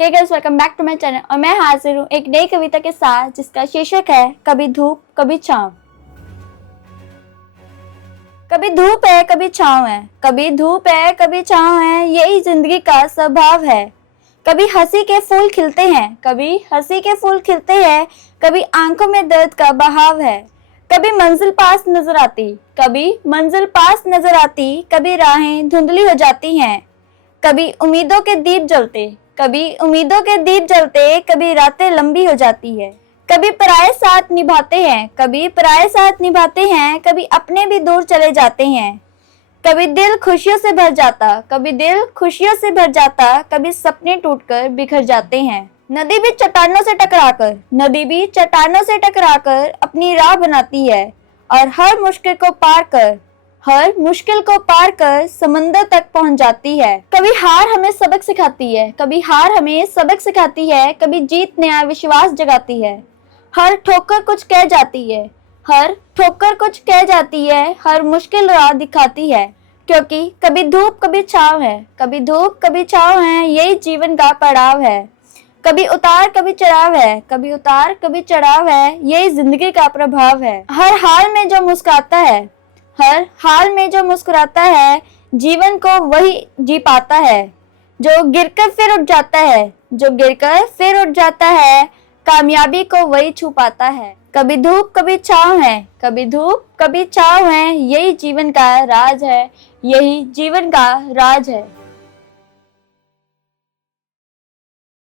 Hey guys, welcome back to my channel और मैं हाजिर हूँ एक नई कविता के साथ जिसका शीर्षक है कभी धूप कभी छाँव। कभी धूप है कभी छाँव है, कभी धूप है कभी छाँव है, यही जिंदगी का स्वभाव है। कभी हंसी के फूल खिलते हैं, कभी हंसी के फूल खिलते हैं, कभी आंखों में दर्द का बहाव है। कभी मंजिल पास नजर आती, कभी मंजिल पास नजर आती, कभी राहें धुंधली हो जाती हैं। कभी उम्मीदों के दीप जलते, कभी उम्मीदों के दीप जलते, कभी रातें लंबी हो जाती है। कभी पराये साथ निभाते हैं, कभी पराये साथ निभाते हैं, कभी अपने भी दूर चले जाते हैं। कभी दिल खुशियों से भर जाता, कभी दिल खुशियों से भर जाता, कभी सपने टूटकर बिखर जाते हैं। नदी भी चट्टानों से टकराकर, नदी भी चट्टानों से टकराकर अपनी राह बनाती है और हर मुश्किल को पार कर समंदर तक पहुंच जाती है। कभी हार हमें सबक सिखाती है, कभी हार हमें सबक सिखाती है, कभी जीत नया विश्वास जगाती है। हर ठोकर कुछ कह जाती है, हर ठोकर कुछ कह जाती है, हर मुश्किल राह दिखाती है। क्योंकि कभी धूप कभी छाँव है, कभी धूप कभी छाँव है, यही जीवन का पड़ाव है। कभी उतार कभी चढ़ाव है, कभी उतार कभी चढ़ाव है, यही जिंदगी का प्रभाव है। हर हाल में जो मुस्कुराता है, हर हाल में जो मुस्कुराता है, जीवन को वही जी पाता है। जो गिरकर फिर उठ जाता है, जो गिरकर फिर उठ जाता है, कामयाबी को वही छू पाता है। कभी धूप कभी छाँव है, कभी धूप कभी छाँव है, यही जीवन का राज है, यही जीवन का राज है।